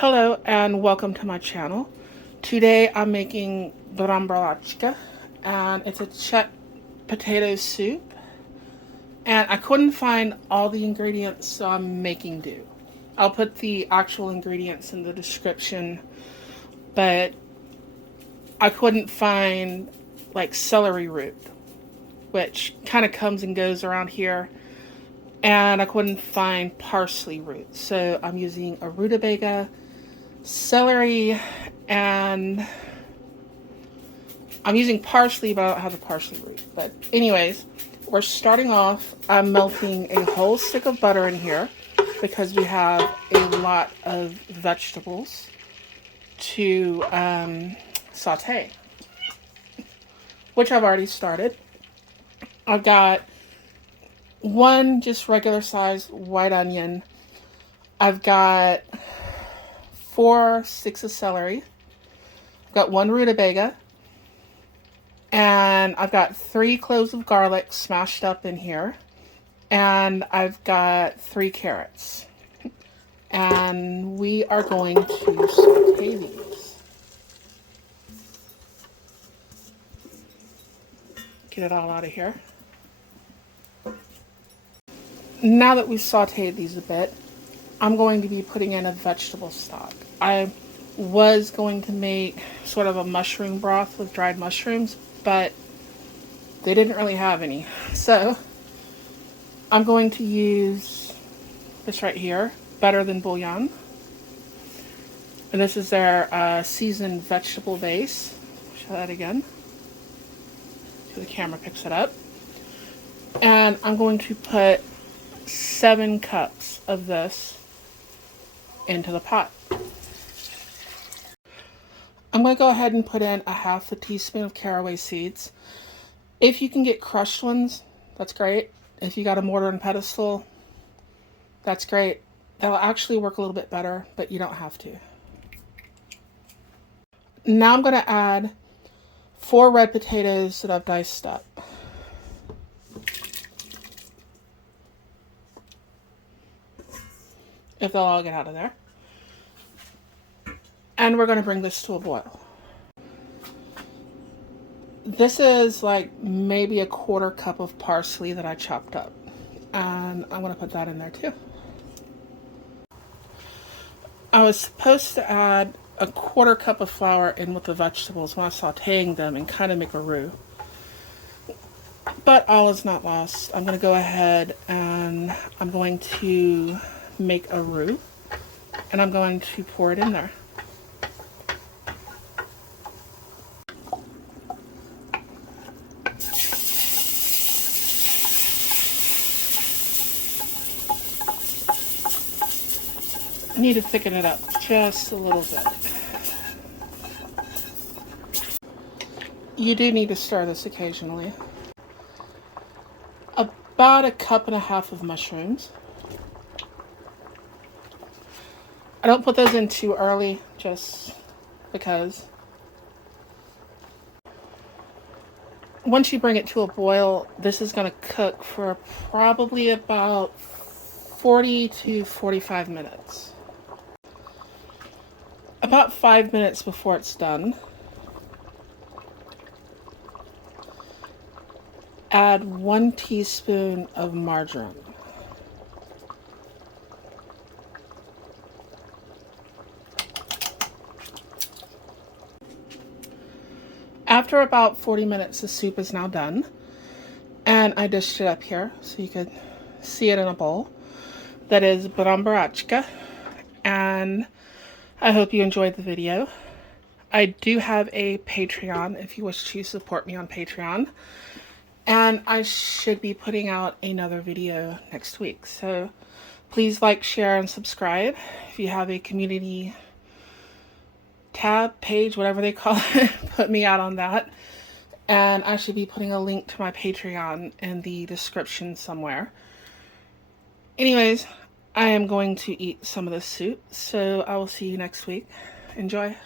Hello and welcome to my channel. Today I'm making Bramboračka and it's a Czech potato soup, and I couldn't find all the ingredients, so I'm making do. I'll put the actual ingredients in the description, but I couldn't find like celery root, which kind of comes and goes around here, and I couldn't find parsley root, so I'm using a rutabaga, celery, and I'm using parsley, but I don't have the parsley root. But anyways, we're starting off. I'm melting a whole stick of butter in here because we have a lot of vegetables to saute, which I've already started. I've got one just regular sized white onion. I've got 4 sticks of celery. I've got 1 rutabaga. And I've got 3 cloves of garlic smashed up in here. And I've got 3 carrots. And we are going to saute these. Get it all out of here. Now that we've sauteed these a bit, I'm going to be putting in a vegetable stock. I was going to make sort of a mushroom broth with dried mushrooms, but they didn't really have any. So I'm going to use this right here, Better Than Bouillon. And this is their seasoned vegetable base. Show that again, so the camera picks it up. And I'm going to put 7 cups of this into the pot. I'm going to go ahead and put in a 1/2 teaspoon of carroway seeds. If you can get crushed ones, that's great. If you got a mortar and pestle, that's great. That'll actually work a little bit better, but you don't have to. Now I'm going to add 4 red potatoes that I've diced up. If they'll all get out of there. And we're going to bring this to a boil. This is like maybe 1/4 cup of parsley that I chopped up. And I'm going to put that in there too. I was supposed to add 1/4 cup of flour in with the vegetables when I was sauteing them and kind of make a roux. But all is not lost. I'm going to go ahead and I'm going to make a roux, and I'm going to pour it in there. I need to thicken it up just a little bit. You do need to stir this occasionally. About 1.5 cups of mushrooms. I don't put those in too early, just because. Once you bring it to a boil, this is going to cook for probably about 40 to 45 minutes. About 5 minutes before it's done, add 1 teaspoon of marjoram. After about 40 minutes, the soup is now done, and I dished it up here so you could see it in a bowl. That is Bramboračka, and I hope you enjoyed the video. I do have a Patreon if you wish to support me on Patreon, and I should be putting out another video next week. So please like, share, and subscribe. If you have a community tab, page, whatever they call it, put me out on that. And I should be putting a link to my Patreon in the description somewhere. Anyways, I am going to eat some of this soup, so I will see you next week. Enjoy.